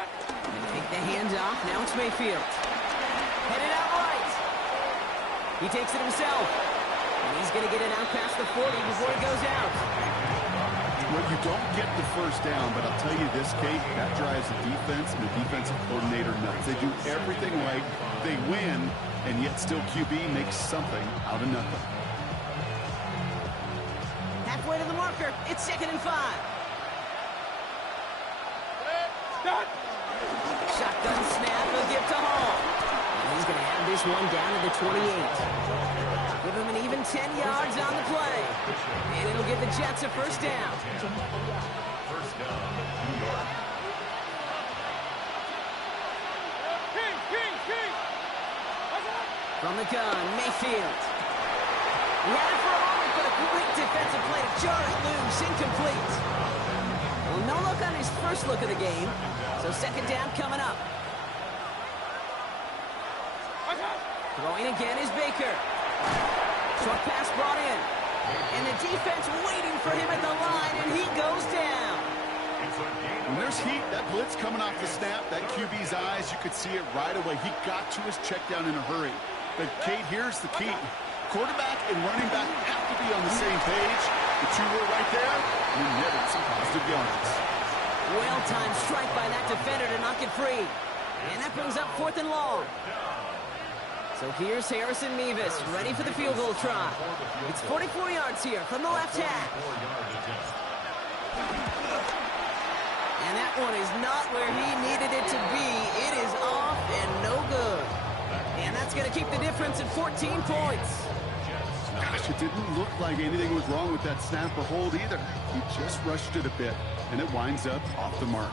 And take the hands off. Now it's Mayfield. Headed out right. He takes it himself. And he's going to get it out past the 40 before he goes out. Well, you don't get the first down, but I'll tell you this, Kate, that drives the defense and the defensive coordinator nuts. They do everything right. They win, and yet still QB makes something out of nothing. Halfway to the marker. It's 2nd and 5. Shotgun snap. They'll give to Hall. And he's going to have this one down to the 28. Give him an even 10 yards on the play. And it'll give the Jets a first down. From the gun, Mayfield. He had it for a moment, but a great defensive play to jar it loose. Incomplete. Well, no look on his first look of the game. So 2nd down coming up. Throwing again is Baker. Short pass brought in. And the defense waiting for him at the line, and he goes down. When there's heat, that blitz coming off the snap, that QB's eyes, you could see it right away. He got to his check down in a hurry. But, Kate, here's the key. Quarterback and running back have to be on the same page. The two were right there, and you netted some positive yards. Well-timed strike by that defender to knock it free. And that brings up 4th and long. So here's Harrison Mevis, ready for the field goal try. It's 44 yards here from the left half. And that one is not where he needed it to be. It is off and no good. And that's going to keep the difference at 14 points. Gosh, it didn't look like anything was wrong with that snap or hold either. He just rushed it a bit, and it winds up off the mark.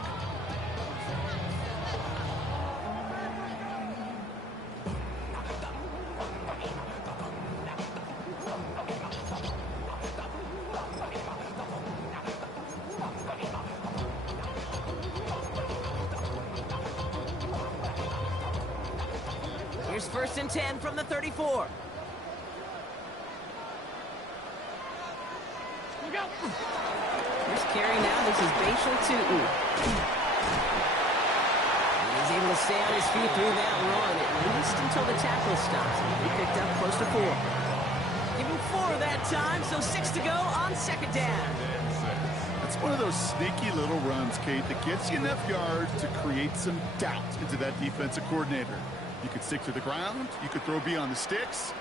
Here's 1st and 10 from the 34. Here's carry now. This is On3tunsun. And he's able to stay on his feet through that run, at least until the tackle stops. He picked up close to 4. Give him 4 that time, so 6 to go on 2nd down. That's one of those sneaky little runs, Kate, that gets you enough yards to create some doubt into that defensive coordinator. You could stick to the ground. You could throw beyond the sticks.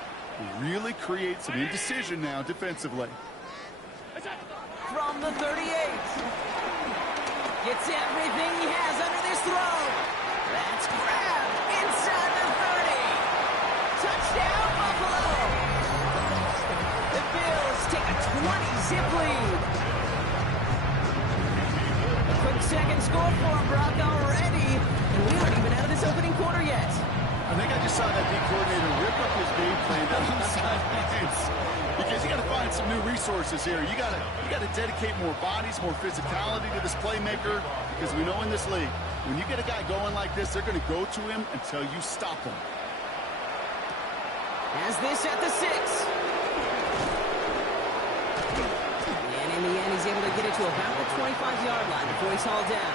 Really create some indecision now defensively. From the 38. Gets everything he has under this throw. That's grabbed inside the 30. Touchdown, Buffalo. The Bills take a 20-zip lead. A quick second score for him, Brock, already. And we aren't even out of this opening quarter yet. I think I just saw that big coordinator rip up his game plan down on the sidelines. Because you got to find some new resources here. You got to dedicate more bodies, more physicality to this playmaker. Because we know in this league, when you get a guy going like this, they're going to go to him until you stop him. Has this at the 6. And in the end, he's able to get it to about the 25-yard line before he's hauled down.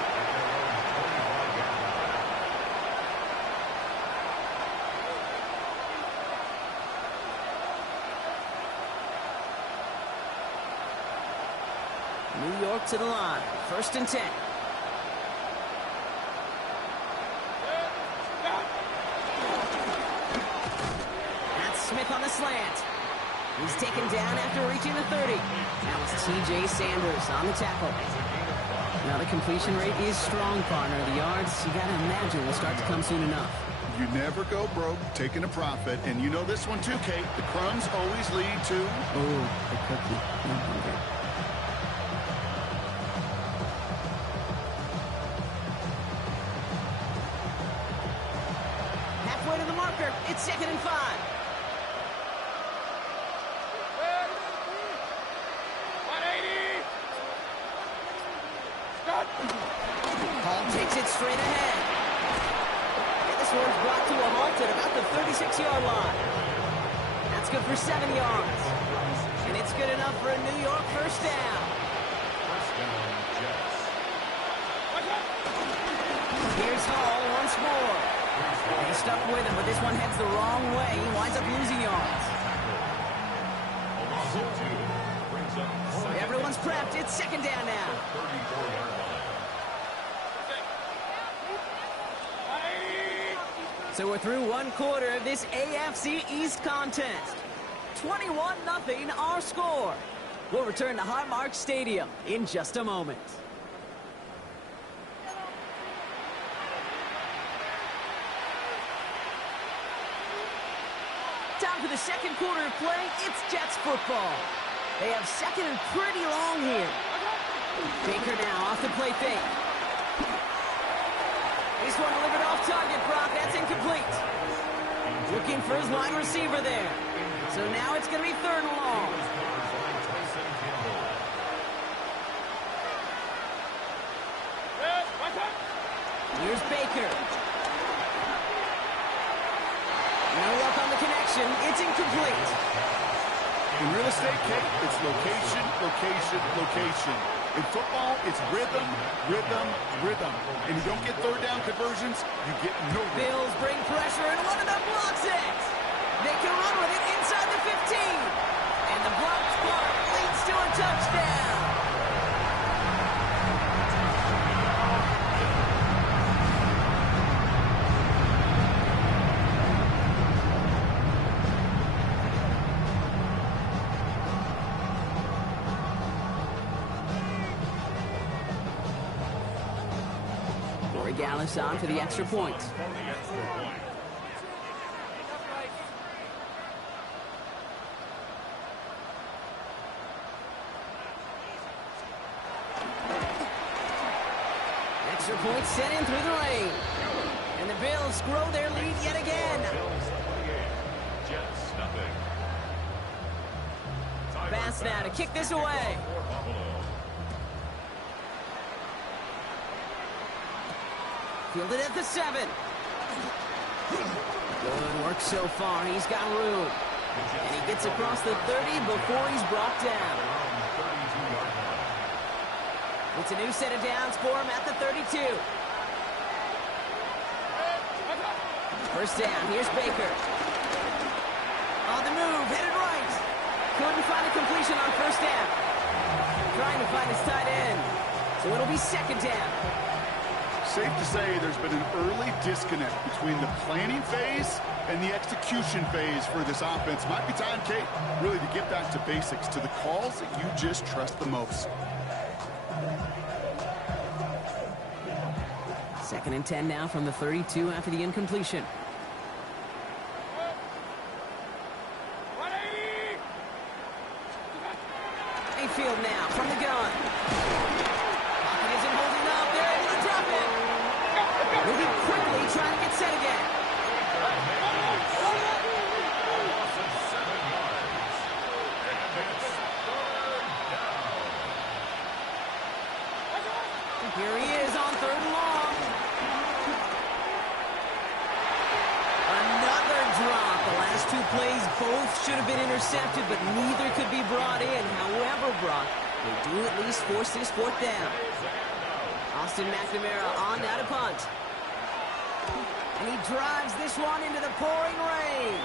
New York to the line. 1st and 10. That's Smith on the slant. He's taken down after reaching the 30. That was T.J. Sanders on the tackle. Now the completion rate is strong, partner. The yards, you got to imagine, will start to come soon enough. You never go broke taking a profit. And you know this one too, Kate. The crumbs always lead to... Oh, the cookie. It's 2nd and 5. Hall takes it straight ahead. And this one's brought to a halt at about the 36-yard line. That's good for 7 yards. And it's good enough for a New York first down. Here's Hall once more. He's stuck with him, but this one heads the wrong way. He winds up losing yards. Everyone's prepped. It's second down now. So we're through one quarter of this AFC East contest. 21-0 our score. We'll return to Highmark Stadium in just a moment. Time for the second quarter of play. It's Jets football. They have second and pretty long here. Baker now off the play fake. This one delivered off target, Brock. That's incomplete. Looking for his wide receiver there. So now it's going to be third and long. Here's Baker. No luck on the connection. It's incomplete. In real estate, Kate, it's location, location, location. In football, it's rhythm, rhythm, rhythm. And you don't get third down conversions, you get no rhythm. Bills bring pressure, and one of them blocks it. They can run with it inside the 15. And the blocked part leads to a touchdown. Gallus on for the extra point. Extra point sent in through the rain. And the Bills grow their lead yet again. Pass now to kick this away. Fielded at the 7. Good work so far. He's got room. And he gets across the 30 before he's brought down. It's a new set of downs for him at the 32. First down. Here's Baker. On the move. Headed right. Couldn't find a completion on first down. Trying to find his tight end. So it'll be second down. Safe to say there's been an early disconnect between the planning phase and the execution phase for this offense. Might be time, Kate, really to get back to basics, to the calls that you just trust the most. Second and 10 now from the 32 after the incompletion. Mayfield now from the gun. Pocket isn't holding up. They're able to drop it. Moving quickly, trying to get set again. Here he is on third and long. Another drop. The last two plays both should have been intercepted, but neither could be brought in. However, Brock, they do at least force this fourth down. Austin McNamara on now to punt. And he drives this one into the pouring rain.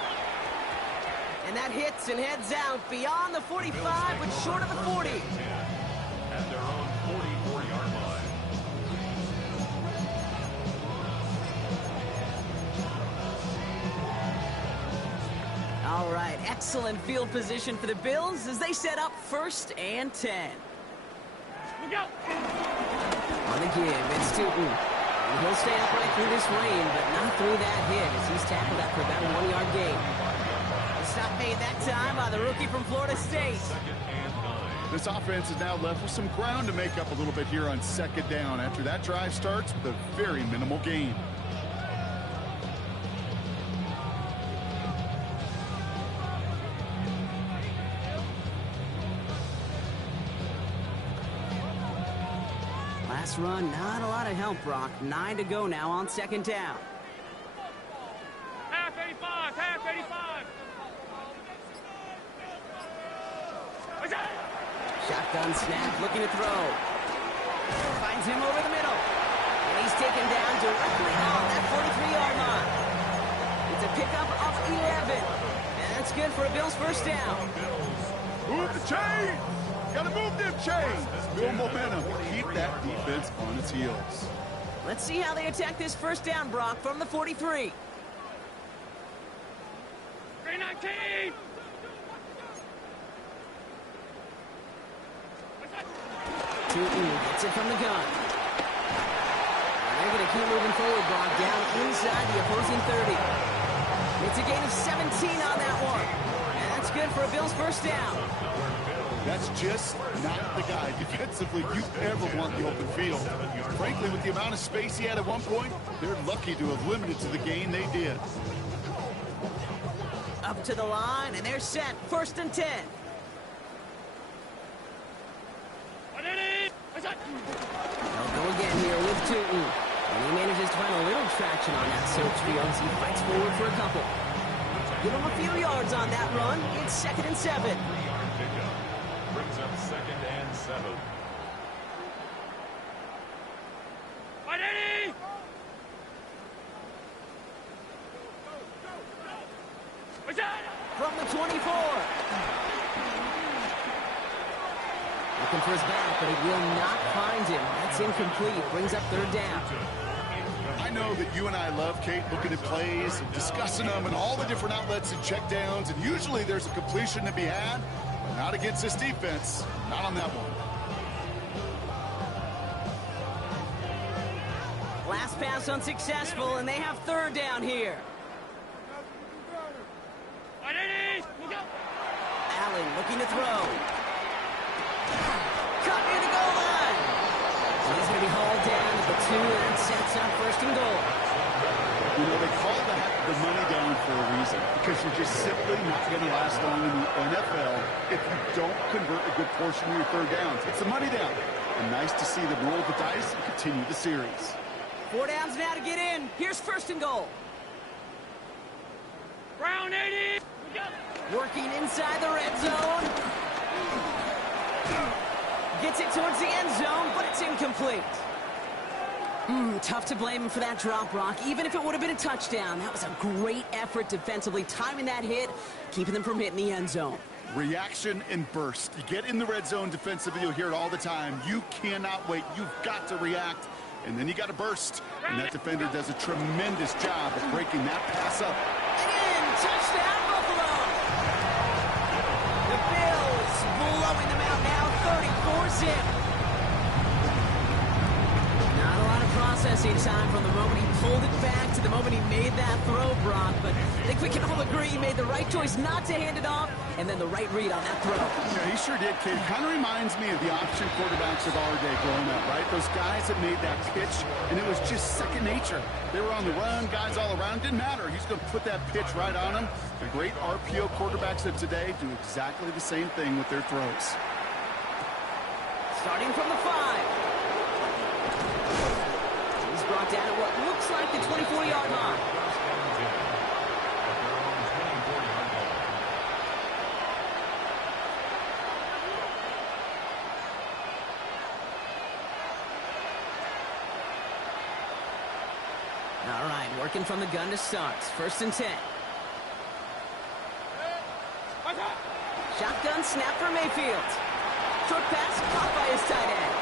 And that hits and heads out beyond the 45, but short of the 40. At their own 44-yard line. All right, excellent field position for the Bills as they set up first and 10. On the give, it's Newton. And he'll stay upright through this rain, but not through that hit as he's tackled after about a 1-yard gain. The stop made that time by the rookie from Florida State. This offense is now left with some ground to make up a little bit here on second down after that drive starts with a very minimal gain. Last run, not a lot of help, Brock. 9 to go now on second down. Half 85, half 85. Shotgun snap, looking to throw. Finds him over the middle. And he's taken down directly on that 43-yard line. It's a pickup of 11. And that's good for a Bills first down. Move the chains! Gotta move them chains! Build momentum. Keep that defense on its heels. Let's see how they attack this first down, Brock, from the 43. 319. Tootin gets it from the gun. They're going to keep moving forward, Brock, down inside the opposing 30. It's a gain of 17 on that one. And that's good for a Bills first down. That's just not the guy defensively you ever want the open field. Frankly, with the amount of space he had at one point, they're lucky to have limited to the gain they did. Up to the line, and they're set. First and 10. They'll go again here with Tootin. And he manages to find a little traction on that search field as he fights forward for a couple. Give him a few yards on that run. It's 2nd and 7. 3-yard pickup. Brings up 2nd and 7. From the 24. Looking for his back, but he will not find him. That's incomplete. Brings up 3rd down. I know that you and I love, Kate, looking at plays and discussing them and all the different outlets and checkdowns, and usually there's a completion to be had, but not against this defense. Not on that one. Last pass unsuccessful, and they have 3rd down here. Allen looking to throw. Cut near the goal line. He's going to be hauled down at the 2, and that sets up 1st and goal. You know, they call that the money down for a reason, because you're just simply not going to last long in the NFL if you don't convert a good portion of your 3rd downs. It's a money down. And nice to see them roll the dice and continue the series. 4 downs now to get in. Here's 1st and goal. Brown 80. Working inside the red zone. Gets it towards the end zone, but it's incomplete. Tough to blame him for that drop, Brock. Even if it would have been a touchdown, that was a great effort defensively, timing that hit, keeping them from hitting the end zone. Reaction and burst. You get in the red zone defensively, you'll hear it all the time. You cannot wait. You've got to react, and then you got to burst. And that defender does a tremendous job of breaking that pass up. And in, touchdown, Buffalo! The Bills blowing them out now, 34-zip. Not a lot of processing time from the moment he pulled it back to the moment he made that throw, Brock. But I think we can all agree he made the right choice not to hand it off, and then the right read on that throw. Yeah, he sure did, kid. Kind of reminds me of the option quarterbacks of our day growing up, right? Those guys that made that pitch, and it was just second nature. They were on the run, guys all around. Didn't matter. He's going to put that pitch right on them. The great RPO quarterbacks of today do exactly the same thing with their throws. Starting from the 5. He's brought down at what looks like the 24-yard line. All right, working from the gun to start. 1st and 10. Shotgun snap for Mayfield. Short pass caught by his tight end.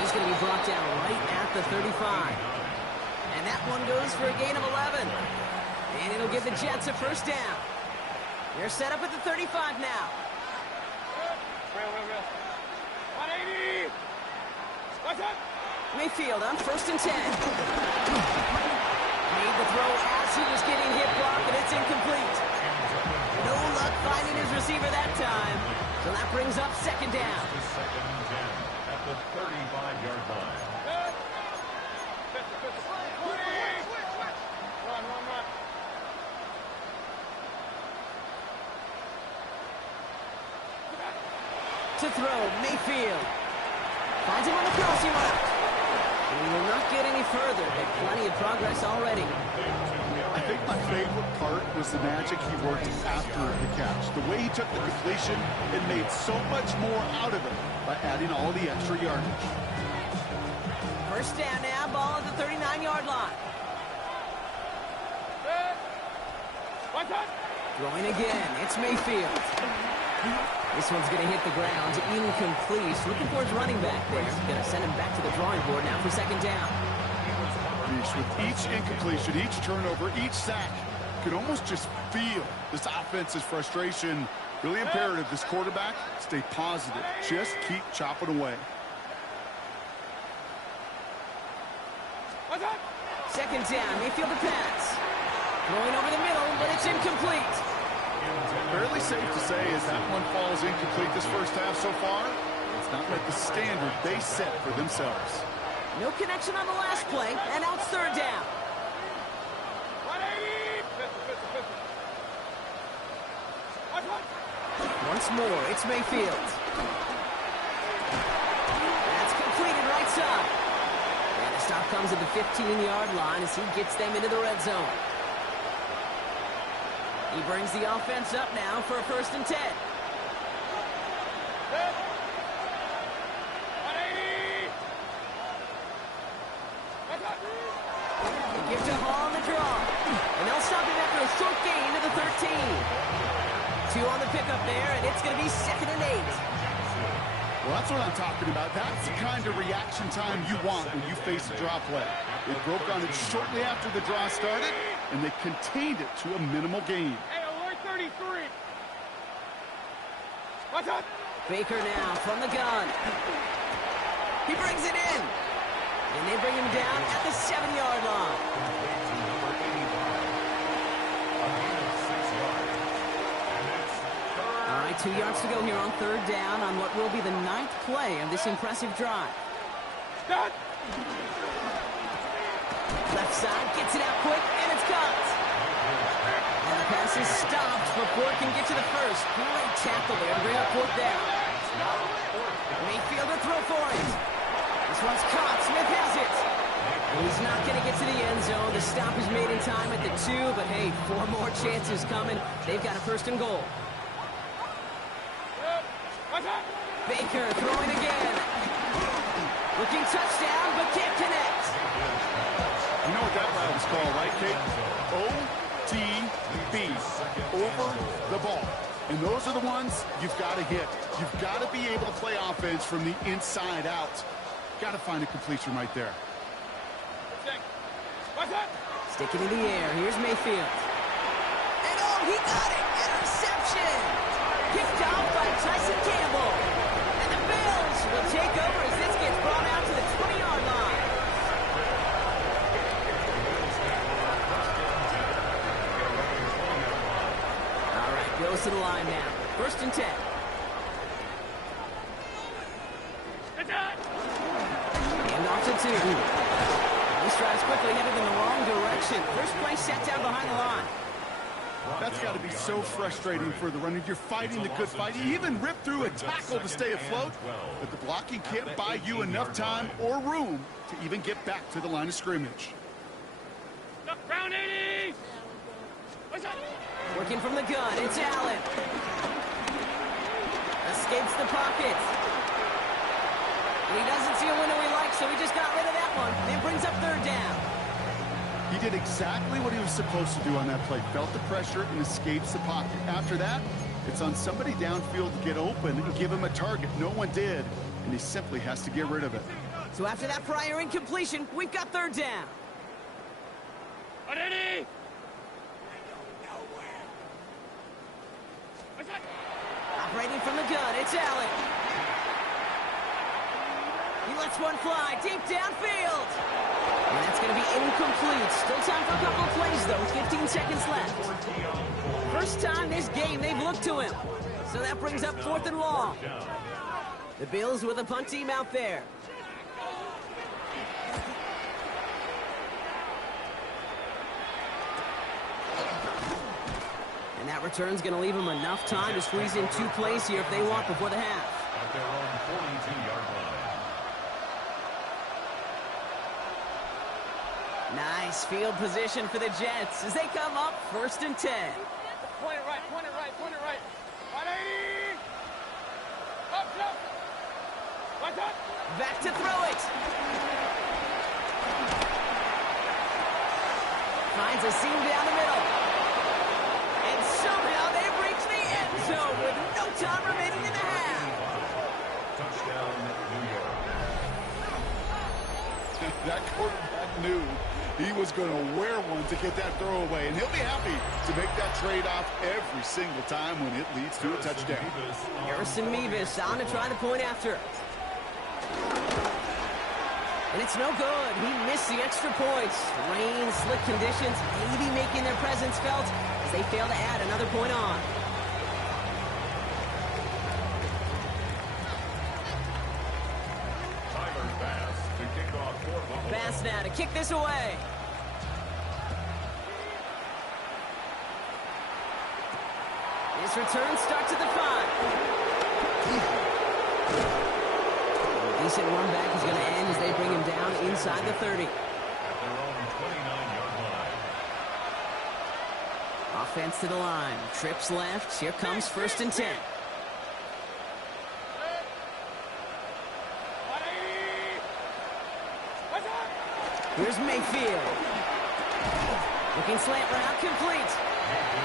He's going to be brought down right at the 35. And that one goes for a gain of 11. And it'll give the Jets a 1st down. They're set up at the 35 now. 180. Mayfield on 1st and 10. Made the throw as he was getting hit, Brock, and it's incomplete. No luck finding his receiver that time. So that brings up 2nd down. 2nd and 10 at the 35-yard line. To throw, Mayfield. Finds him on the crossing route. He will not get any further, but plenty of progress already. I think my favorite part was the magic he worked after the catch. The way he took the completion and made so much more out of it by adding all the extra yardage. 1st down now, ball at the 39-yard line. Throwing again. It's Mayfield. This one's going to hit the ground. Incomplete. Looking for his running back there. Going to send him back to the drawing board now for second down. With each incompletion, each turnover, each sack, you can almost just feel this offense's frustration. Really imperative, this quarterback, stay positive. Just keep chopping away. Second down, Mayfield to pass. Throwing over the middle, but it's incomplete. Fairly safe to say as that one falls incomplete this first half so far, it's not met the standard they set for themselves. No connection on the last play, and now it's third down. 180. Once more, it's Mayfield. That's completed right side. And the stop comes at the 15-yard line as he gets them into the red zone. He brings the offense up now for a 1st and 10. Give to Hall on the draw. And they'll stop him after a short gain to the 13. 2 on the pickup there, and it's going to be 2nd and 8. Well, that's what I'm talking about. That's the kind of reaction time you want when you face a draw play. They broke on it shortly after the draw started, and they contained it to a minimal gain. Hey, alert 33. Baker now from the gun. He brings it in. And they bring him down at the 7-yard line. All right, 2 yards to go here on third down on what will be the 9th play of this impressive drive. Left side gets it out quick, and it's caught. And the pass is stopped before it can get to the first. Great tackle there to bring up 4th down. Mayfield to throw for it. This one's caught. Smith has it. And he's not going to get to the end zone. The stop is made in time at the 2, but hey, 4 more chances coming. They've got a 1st and goal. Baker throwing again. Looking touchdown, but can't connect. You know what that route is called, right, Kate? OTB, over the ball. And those are the ones you've got to hit. You've got to be able to play offense from the inside out. Got to find a completion right there. Sticking in the air. Here's Mayfield. And oh, he got it. Interception. Picked off by Tyson Campbell. And the Bills will take over as this gets brought out to the 20-yard line. All right, goes to the line now. 1st and 10. And off to 2. He strides quickly, headed in the wrong direction. First play set down behind the line. That's got to be so frustrating for the runner. You're fighting the good fight. You even rip through a tackle to stay afloat, but the blocking can't buy you enough time or room to even get back to the line of scrimmage. Round 80. Working from the gun, it's Allen. Escapes the pocket. And he doesn't see a window he likes, so he just got rid of that one. Then brings up 3rd down. He did exactly what he was supposed to do on that play. Felt the pressure and escapes the pocket. After that, it's on somebody downfield to get open and give him a target. No one did, and he simply has to get rid of it. So after that prior incompletion, we've got 3rd down. 180. Operating from the gun, it's Allen. He lets one fly deep downfield. And that's going to be incomplete. Still time for a couple of plays, though. 15 seconds left. First time this game they've looked to him. So that brings up 4th and long. The Bills with a punt team out there. And that return's going to leave them enough time to squeeze in 2 plays here if they want before the half. At their own 42-yard line. Nice field position for the Jets as they come up 1st and 10. Point it right, point it right, point it right. 180. Up, up. Right up. Back to throw it. Finds a seam down the middle. end zone with no time remaining in the half. Touchdown, New York. That quarterback knew he was going to wear one to get that throw away, and he'll be happy to make that trade-off every single time when it leads to a touchdown. Harrison Mevis on to try the point after. And it's no good. He missed the extra points. Rain, slick conditions, maybe making their presence felt as they fail to add another point on. Tyler Bass to kick off for Buffalo. Bass now to kick this away. His return starts at the 5. Decent run back is going to end as they bring him down inside the 30. At their own 29-yard line. Offense to the line. Trips left. Here comes 1st and 10. Here's Mayfield. Looking slant route complete.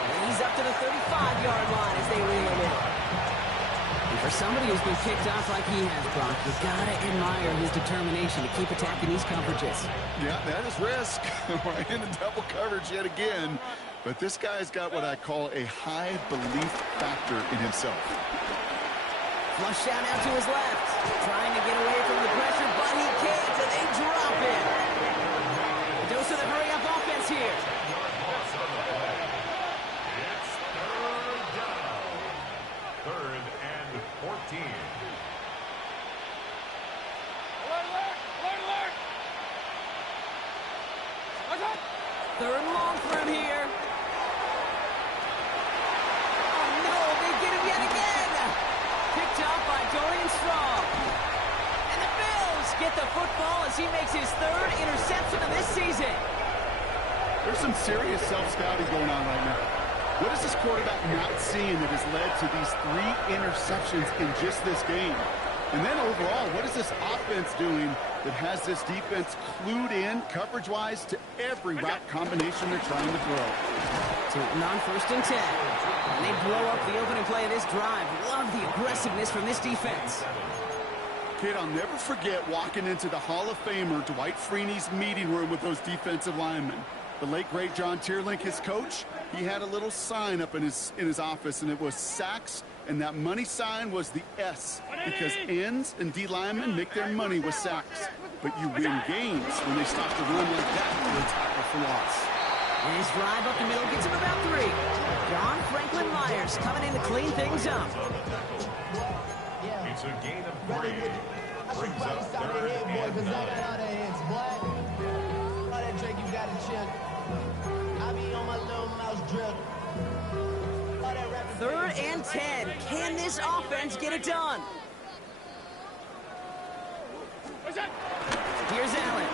And he's up to the 35-yard line as they reel him in. And for somebody who's been kicked off like he has, Brock, you gotta admire his determination to keep attacking these coverages. Yeah, that is risk. We're in the double coverage yet again. But this guy's got what I call a high belief factor in himself. Flush down out to his left. Trying to get away from the pressure, but he can't, and they drop it. A dose of the hurry-up offense here. It's third down. 3rd and 14. Third and long for him here. Oh, no, they get him yet again. Picked up by Dorian Strong. And the Bills get the football as he makes his 3rd interception of this season. There's some serious self-scouting going on right now. What is this quarterback not seeing that has led to these 3 interceptions in just this game? And then overall, what is this offense doing that has this defense clued in, coverage-wise, to every route combination they're trying to throw? So on 1st and 10. And they blow up the opening play of this drive. Love the aggressiveness from this defense. Kid, I'll never forget walking into the Hall of Famer Dwight Freeney's meeting room with those defensive linemen. The late, great John Tierlink, his coach, he had a little sign up in his office, and it was sacks, and that money sign was the S, because ends and D linemen make their money with sacks. But you win games when they stop the run like that for a tackle for loss. And his drive up the middle gets him about 3. John Franklin Myers coming in to clean things up. It's a gain of 3. Brings up 3rd and 9. Third and 10. Can this offense get it done? Here's Allen.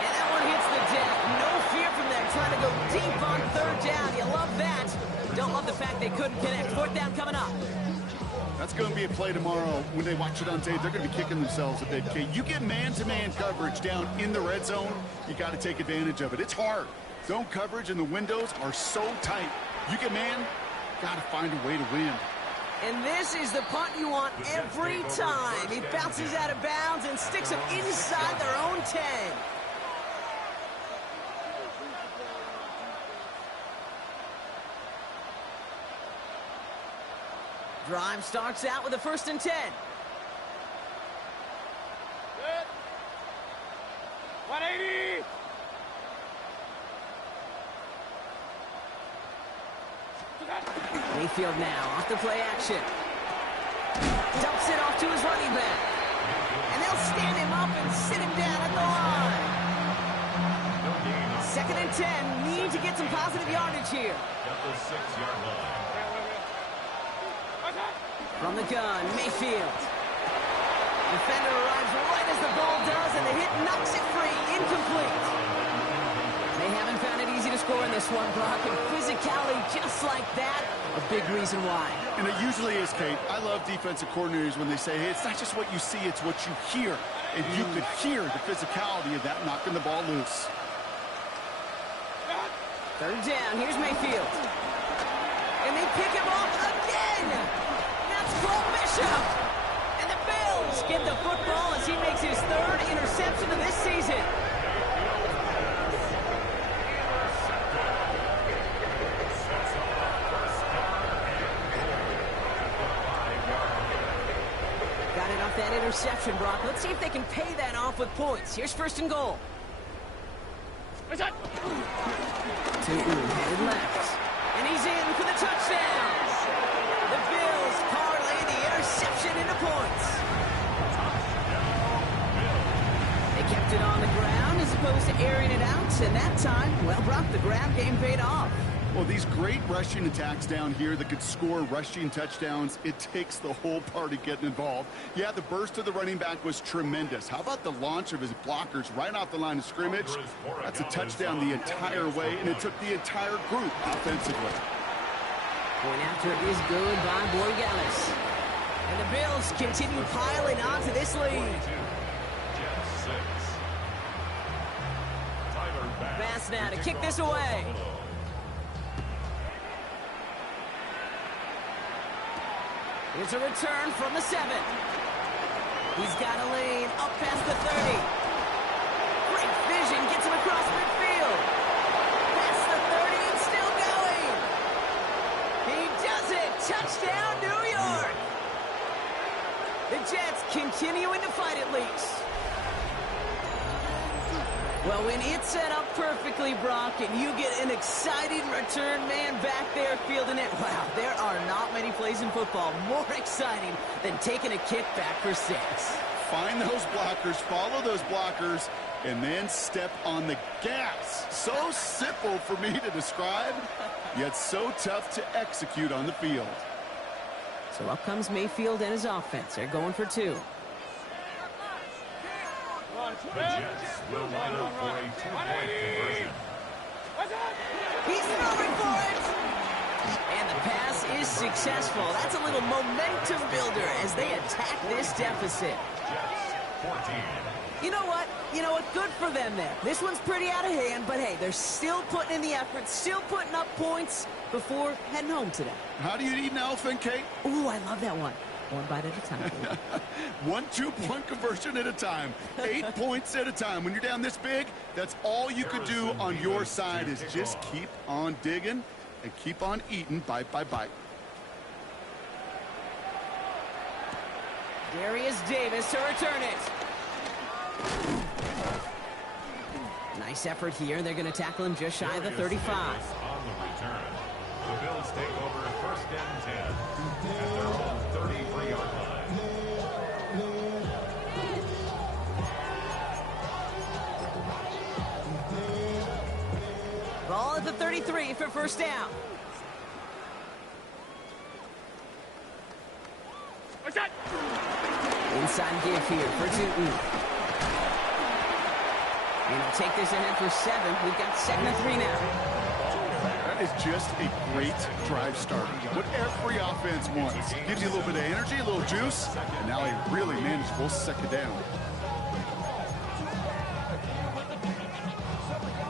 And that one hits the deck. No fear from them trying to go deep on 3rd down. You love that. Don't love the fact they couldn't connect. 4th down coming up. That's going to be a play tomorrow. When they watch it on tape, they're going to be kicking themselves a bit. Okay, you get man-to-man coverage down in the red zone, you got to take advantage of it. It's hard. Zone coverage and the windows are so tight. You get man, got to find a way to win. And this is the punt you want every time. He bounces out of bounds and sticks them inside their own 10. Drive starts out with a 1st and 10. Good. 180. Mayfield now off the play action. Dumps it off to his running back. And they'll stand him up and sit him down at the line. 2nd and 10. Need to get some positive yardage here. At the 6-yard line. From the gun, Mayfield. Defender arrives right as the ball does, and the hit knocks it free. Incomplete. They haven't found it easy to score in this one, Brock, and physicality just like that, a big reason why. And it usually is, Kate. I love defensive coordinators when they say, hey, it's not just what you see, it's what you hear. And you could hear the physicality of that knocking the ball loose. 3rd down, here's Mayfield. And they pick him off again. That's Cole Bishop. And the Bills get the football as he makes his third interception of this season. Got it off that interception, Brock. Let's see if they can pay that off with points. Here's first and goal. What's that? Tunsun headed left. And he's in for the touchdown. The Bills parlay the interception into points. They kept it on the ground as opposed to airing it out. And that time, well, Brock, the ground game paid off. Well, these great rushing attacks down here that could score rushing touchdowns, it takes the whole party getting involved. Yeah, the burst of the running back was tremendous. How about the launch of his blockers right off the line of scrimmage? That's a touchdown the entire way, and it took the entire group offensively. Point after is good by Borregales. And the Bills continue piling on to this lead. Bass now to kick this away. Here's a return from the 7. He's got a lane up past the 30. Great vision, gets him across midfield. Past the 30 and still going. He does it. Touchdown, New York. The Jets continuing to fight at least. Well, when it's set up perfectly, Brock, and you get an exciting return man back there fielding it, wow, there are not many plays in football more exciting than taking a kick back for 6. Find those blockers, follow those blockers, and then step on the gas. So simple for me to describe, yet so tough to execute on the field. So up comes Mayfield and his offense. They're going for 2. The Jets will line up for a 2-point conversion. He's throwing for it. And the pass is successful. That's a little momentum builder as they attack this deficit. Jets 14. You know what? Good for them there. This one's pretty out of hand, but hey, they're still putting in the effort, still putting up points before heading home today. How do you eat an elephant, Kate? Ooh, I love that one. One bite at a time. 1 2-point conversion at a time. 8 points at a time. When you're down this big, that's all you could do on your side is just keep on digging and keep on eating bite by bite. Darius Davis to return it. Nice effort here. They're going to tackle him just shy of the 35. On the return, the Bills take over 1st and 10 at their own 33-yard line. Ball at the 33 for first down. What's that? Inside give here for Tunsun. And he'll take this ahead for 7. We've got 2nd and 3 now. That is just a great drive starter. What every offense wants. Gives you a little bit of energy, a little juice, and now a really manageable 2nd down.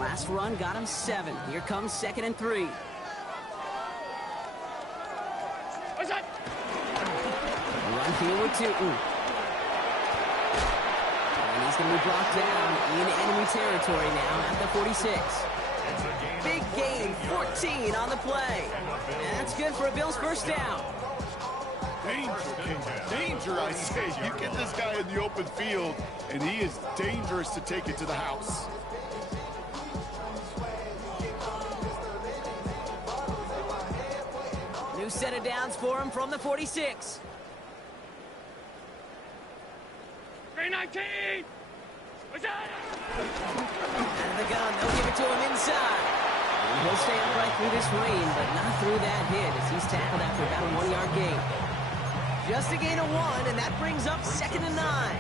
Last run got him 7. Here comes 2nd and 3. What's that? Run here with Tunsun. And he's going to be brought down in enemy territory now at the 46. Big gain, 14 on the play. And that's good for a Bills first down. Danger, I say. You get this guy in the open field, and he is dangerous to take it to the house. New set of downs for him from the 46. 319! What's that? Out of the gun, they'll give it to him inside. And he'll stay upright through this rain, but not through that hit as he's tackled after about a 1-yard gain. Just a gain of 1, and that brings up 2nd and 9.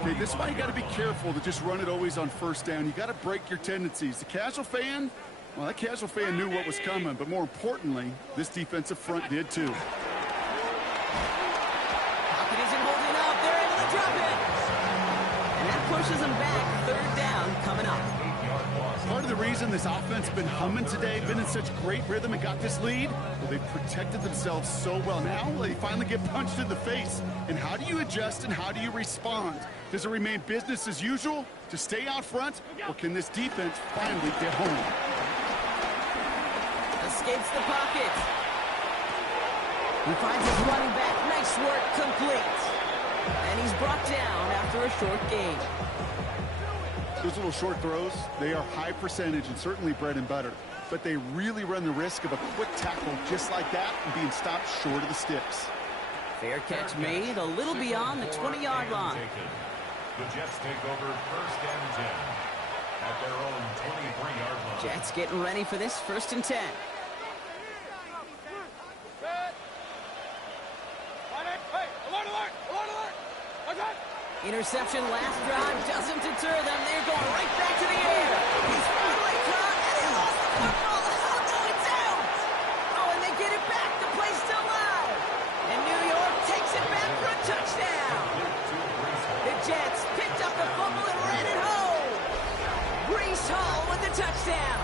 Okay, this is why you got to be careful to just run it always on first down. You got to break your tendencies. The casual fan, well, that casual fan knew what was coming, but more importantly, this defensive front did too. Pocket isn't holding up. They're able to drop it. And that push pushes them back. Third down coming up. Part of the reason this offense has been humming today, been in such great rhythm and got this lead, well, they've protected themselves so well. Now they finally get punched in the face. And how do you adjust and how do you respond? Does it remain business as usual to stay out front, or can this defense finally get home? Escapes the pocket. He finds his running back. Nice work, complete. And he's brought down after a short gain. Those little short throws, they are high percentage and certainly bread and butter. But they really run the risk of a quick tackle just like that and being stopped short of the sticks. Fair catch made a little beyond the 20-yard line. The Jets take over first and 10 at their own 23-yard line. Jets getting ready for this 1st and 10. Interception last drive doesn't deter them. They're going right back to the air. He's finally caught, and he lost the football. Oh, no, it's out. Oh, and they get it back. The play's still live. And New York takes it back for a touchdown. The Jets picked up the fumble and ran it home. Breece Hall with the touchdown.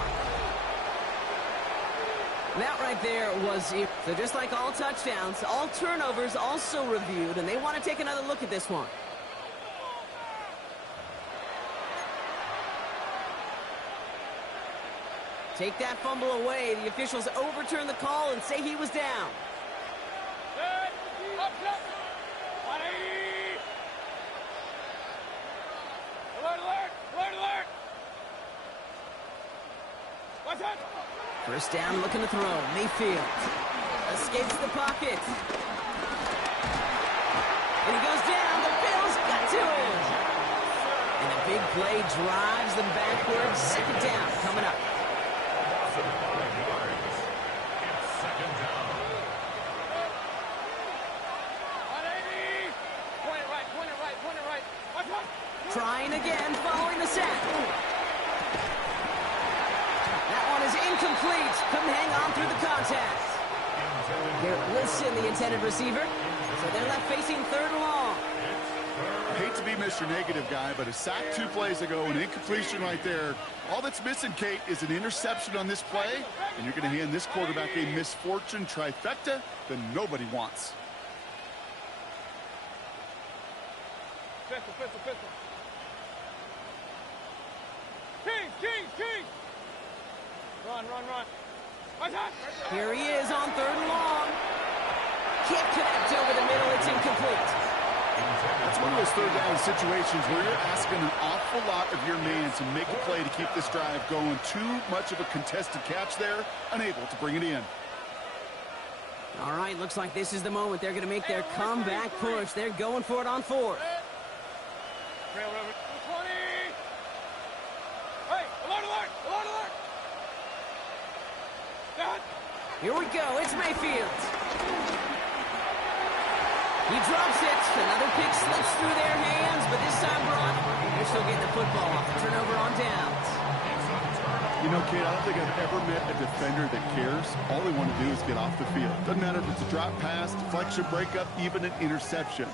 That right there was it. So just like all touchdowns, all turnovers also reviewed, and they want to take another look at this one. Take that fumble away. The officials overturn the call and say he was down. Alert, alert, alert, alert. What's that? First down, looking to throw. Mayfield escapes the pocket. And he goes down. The Bills got to him. And a big play drives them backwards. Second down coming up. 5 yards. It's second down. 180. Point it right, point it right, point it right. Watch one. Trying again, following the sack. That one is incomplete. Couldn't hang on through the contact. Garrett Wilson, the intended receiver. So they're left facing 3rd and long. I hate to be Mr. Negative guy, but a sack 2 plays ago, an incompletion right there. All that's missing, Kate, is an interception on this play, and you're going to hand this quarterback a misfortune trifecta that nobody wants. Pistol, pistol, pistol. Kings, Kings, Kings. Run, run, run. Watch out. Here he is on 3rd and long. Can't connect over the middle. It's incomplete. That's one of those 3rd down situations where you're asking an awful lot of your man to make a play to keep this drive going. Too much of a contested catch there, unable to bring it in. All right, looks like this is the moment they're going to make their comeback push. They're going for it on 4th. 20. Hey, alert, alert, alert, alert. Down. Here we go. It's Mayfield. He drops it. Another pick slips through their hands, but this time, Brock, they're still getting the football off. Turnover on downs. You know, Kate, I don't think I've ever met a defender that cares. All they want to do is get off the field. Doesn't matter if it's a drop pass, deflection, breakup, even an interception.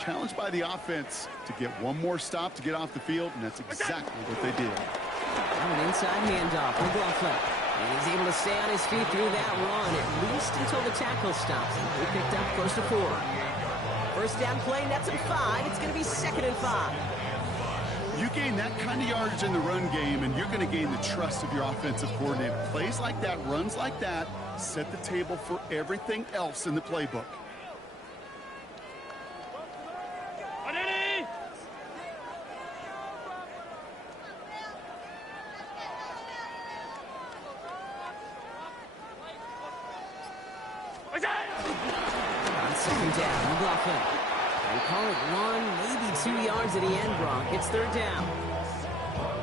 Challenged by the offense to get one more stop to get off the field, and that's exactly what they did. An inside handoff. McLaughlin. And he's able to stay on his feet through that run, at least until the tackle stops him. He picked up close to 4. First down play, nets him 5. It's going to be 2nd and 5. You gain that kind of yardage in the run game, and you're going to gain the trust of your offensive coordinator. Plays like that, runs like that, set the table for everything else in the playbook. On 2nd down, McLaughlin. They call it 1, maybe 2 yards at the end, Brock. It's 3rd down.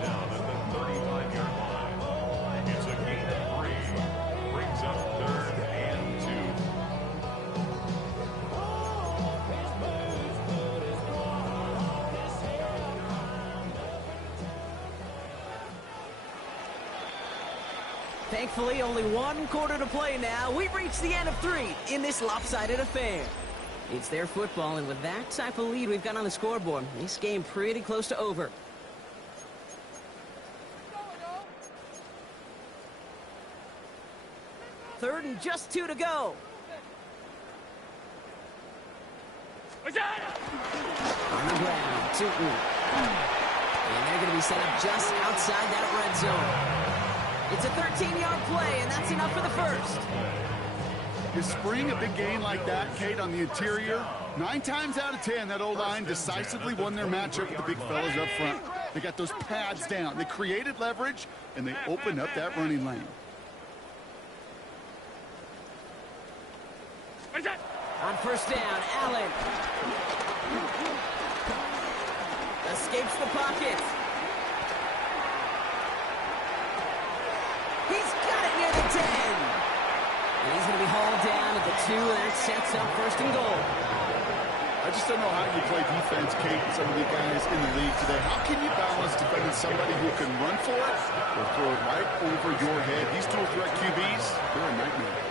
Down at the 35-yard line. It's a gain of 3. Brings up 3rd and 2. Thankfully, only 1 quarter to play now. We've reached the end of 3 in this lopsided affair. It's their football, and with that type of lead we've got on the scoreboard, this game pretty close to over. 3rd and just 2 to go. On the ground, Tootin. And they're going to be set up just outside that red zone. It's a 13-yard play, and that's enough for the first. You spring a big gain like that, Kate, on the interior. 9 times out of 10, that O-line decisively won their matchup with the big fellas up front. They got those pads down. They created leverage, and they opened up that running lane. On 1st down, Allen. Escapes the pocket. He's got it near the 10. And he's going to be hauled down at the 2, and that sets up 1st and goal. I just don't know how you play defense, Kate, and some of the guys in the league today. How can you balance defending somebody who can run for it or throw it right over your head? These dual threat QBs, they're a nightmare.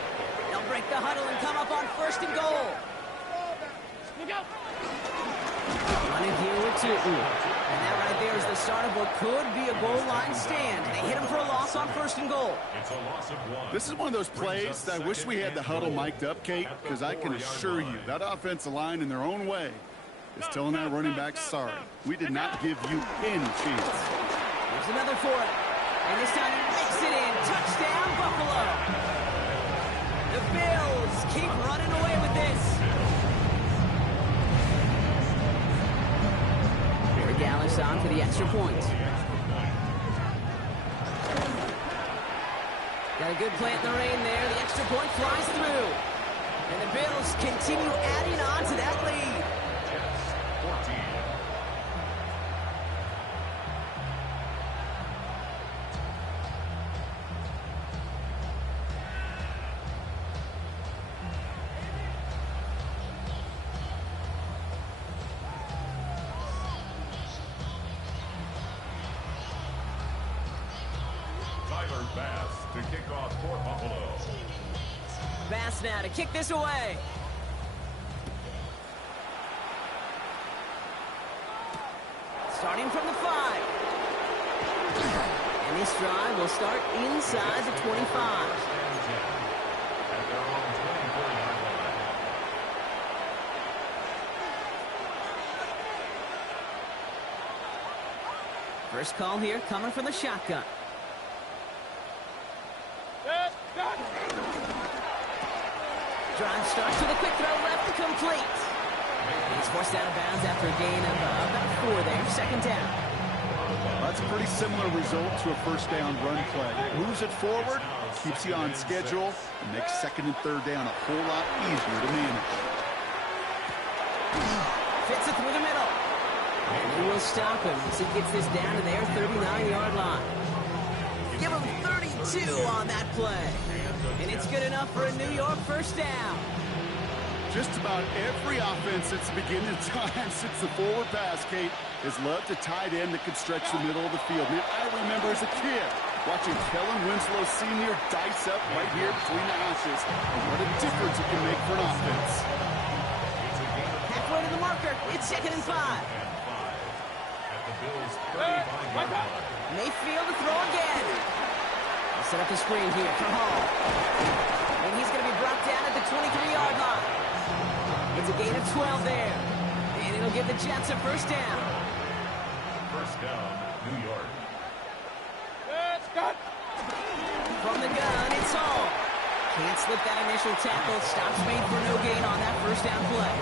They'll break the huddle and come up on 1st and goal. Running here with Tootin. And that right there is the start of what could be a goal line stand. They hit him for a loss on 1st and goal. It's a loss of 1. This is one of those plays that I wish we had the huddle mic'd up, Kate, because I can assure you that offensive line in their own way is telling that running back, sorry, we did not give you any chance. Here's another for it. And this time he makes it in. Touchdown, Buffalo. The Bills keep running away with this. Dallas on for the extra point. Got a good play in the rain there. The extra point flies through. And the Bills continue adding on to that lead. 14. Bass to kick off for Buffalo. Bass now to kick this away. Starting from the 5. And this drive will start inside the 25. At their own 24-yard line. First call here coming from the shotgun. Drive starts with a quick throw left to complete. He's forced out of bounds after a gain of about 4 there. 2nd down. That's a pretty similar result to a 1st down run play. Moves it forward, keeps you on schedule, and makes 2nd and 3rd down a whole lot easier to manage. Fits it through the middle. And he will stop him as he gets this down to their 39-yard line. Give him 32 on that play. And it's good enough for a New York 1st down. Just about every offense since the beginning of time, since the forward pass, Kate, has loved a tight end that can stretch the middle of the field. Man, I remember as a kid watching Kellen Winslow Sr. dice up right here between the hashes. And what a difference it can make for an offense. Halfway to the marker. It's 2nd and 5. At the Bills' 35-yard line. Mayfield to throw again. Set up the screen here for Hall. And he's going to be brought down at the 23-yard line. It's a gain of 12 there. And it'll give the Jets a 1st down. 1st down, New York. From the gun, it's Hall. Can't slip that initial tackle. Stops made for no gain on that 1st down play.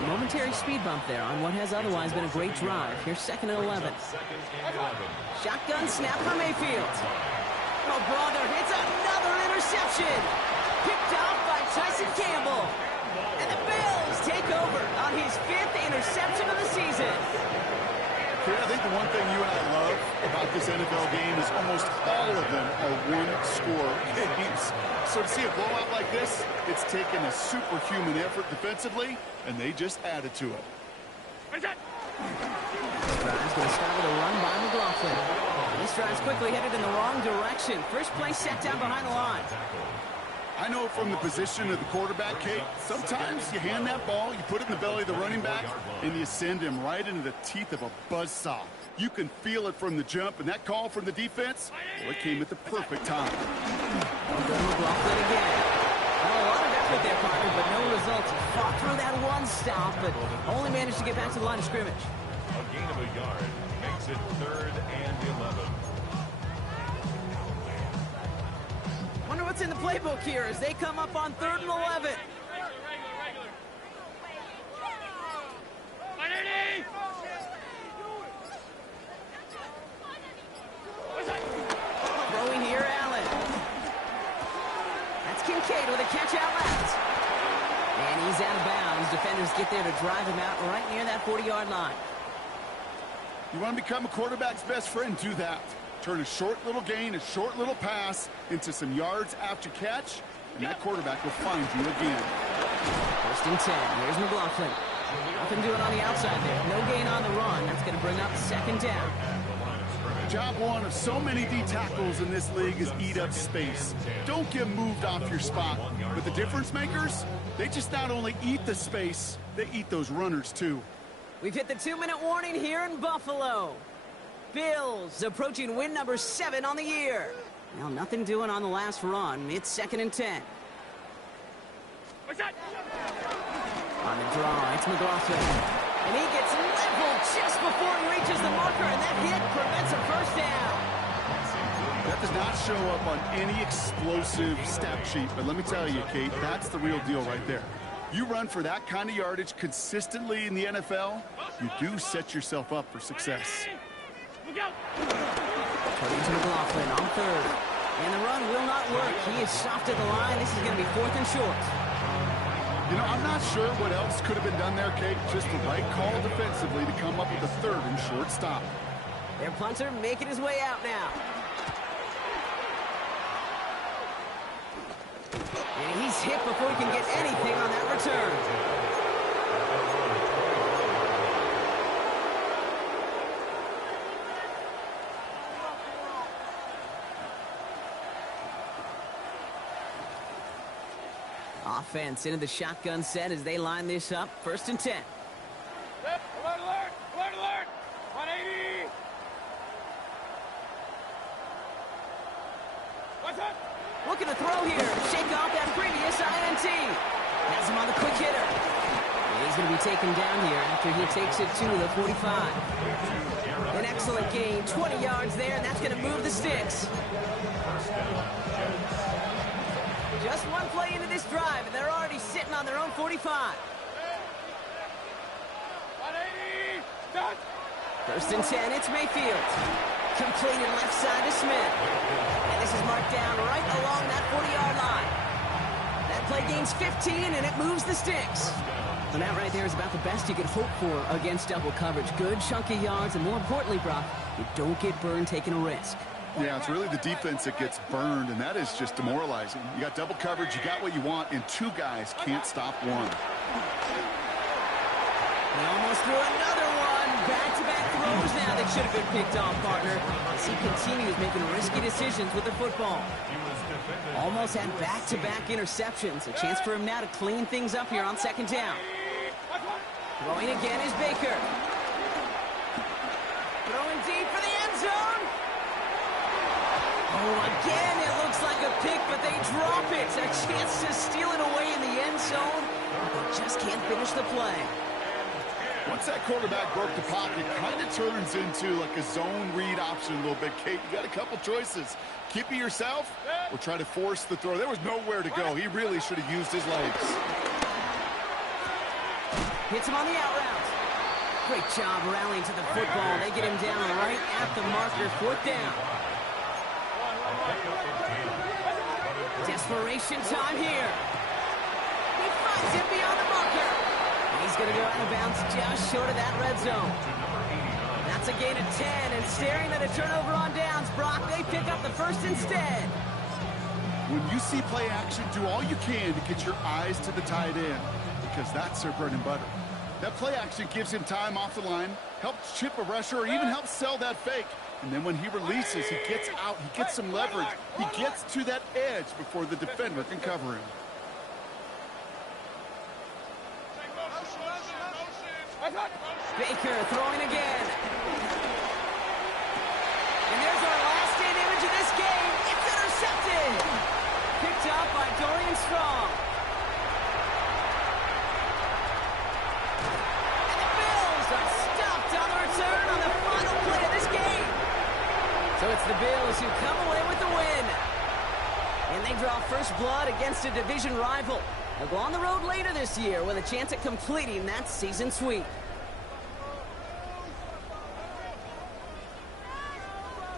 A momentary speed bump there on what has otherwise been a great drive. Here's 2nd and 11. Shotgun snap for Mayfield. Oh, brother, it's another interception. Picked off by Tyson Campbell. And the Bills take over on his 5th interception of the season. I think the one thing you and I love about this NFL game is almost all of them are one-score games. So to see a blowout like this, it's taken a superhuman effort defensively, and they just added to it. This drive's going to start with a run by McLaughlin. This drive's quickly headed in the wrong direction. First play set down behind the line. I know from the position of the quarterback, Kate, sometimes you hand that ball, you put it in the belly of the running back, and you send him right into the teeth of a buzzsaw. You can feel it from the jump, and that call from the defense, well, it came at the perfect time. McLaughlin again. Well, a lot of effort there, partner, but no results. He fought through that one stop, but only managed to get back to the line of scrimmage. A gain of a yard makes it 3rd and 11. Wonder what's in the playbook here as they come up on 3rd and 11. Throwing here, Allen. That's Kincaid with a catch out left. And he's out of bounds. Defenders get there to drive him out right near that 40-yard line. You want to become a quarterback's best friend, do that. Turn a short little gain, a short little pass into some yards after catch, and that quarterback will find you again. 1st and 10. Here's McLaughlin. Nothing doing on the outside there. No gain on the run. That's going to bring up 2nd down. Job one of so many D tackles in this league is eat up space. Don't get moved off your spot. But the difference makers, they just not only eat the space, they eat those runners too. We've hit the 2-minute warning here in Buffalo. Bills approaching win number 7 on the year. Now nothing doing on the last run. It's 2nd and 10. On the draw, it's McLaughlin. And he gets leveled just before he reaches the marker, and that hit prevents a 1st down. That does not show up on any explosive stat sheet, but let me tell you, Kate, that's the real deal right there. You run for that kind of yardage consistently in the NFL, you do set yourself up for success. Turning to McLaughlin on 3rd. And the run will not work. He is soft at the line. This is going to be 4th and short. You know, I'm not sure what else could have been done there, Kate. Just the right call defensively to come up with a 3rd and short stop. Their punter making his way out now. And he's hit before he can get anything on that return. Offense into the shotgun set as they line this up. 1st and 10. Alert, alert, alert, alert. 180. What's up? Looking to throw here. Shake off that previous INT. Has him on the quick hitter. And he's going to be taken down here after he takes it to the 45. An excellent gain. 20 yards there, and that's going to move the sticks. Just one play into this drive, and they're already sitting on their own 45. 180. Done. 1st and 10, it's Mayfield. Completed left side to Smith. And this is marked down right along that 40-yard line. That play gains 15, and it moves the sticks. And that right there is about the best you could hope for against double coverage. Good chunky yards, and more importantly, Brock, you don't get burned taking a risk. Yeah, it's really the defense that gets burned, and that is just demoralizing. You got double coverage, you got what you want, and 2 guys can't stop one. They almost threw another one. Back-to-back throws now that should have been picked off, partner. As he continues making risky decisions with the football. Almost had back-to-back interceptions. A chance for him now to clean things up here on 2nd down. Throwing again is Baker. Throwing deep for the end zone. Oh, again, it looks like a pick, but they drop it. A chance to steal it away in the end zone. They just can't finish the play. Once that quarterback broke the pocket, it kind of turns into like a zone read option a little bit. Kate, you got a couple choices. Keep it yourself or try to force the throw. There was nowhere to go. He really should have used his legs. Hits him on the out route. Great job rallying to the football. They get him down right at the marker. 4th down. Desperation time here. He finds him beyond the marker. And he's going to go out of bounds just short of that red zone. That's a gain of 10, and staring at a turnover on downs, Brock, they pick up the 1st instead. When you see play action, do all you can to get your eyes to the tight end, because that's their bread and butter. That play action gives him time off the line, helps chip a rusher, or even helps sell that fake. And then when he releases, he gets out, he gets some leverage. He gets to that edge before the defender can cover him. Baker throwing again. it's the Bills who come away with the win. And they draw first blood against a division rival. They'll go on the road later this year with a chance at completing that season sweep.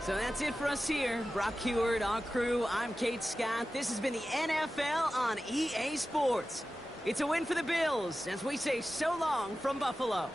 So that's it for us here. Brock Heward, our crew, I'm Kate Scott. This has been the NFL on EA Sports. It's a win for the Bills as we say so long from Buffalo.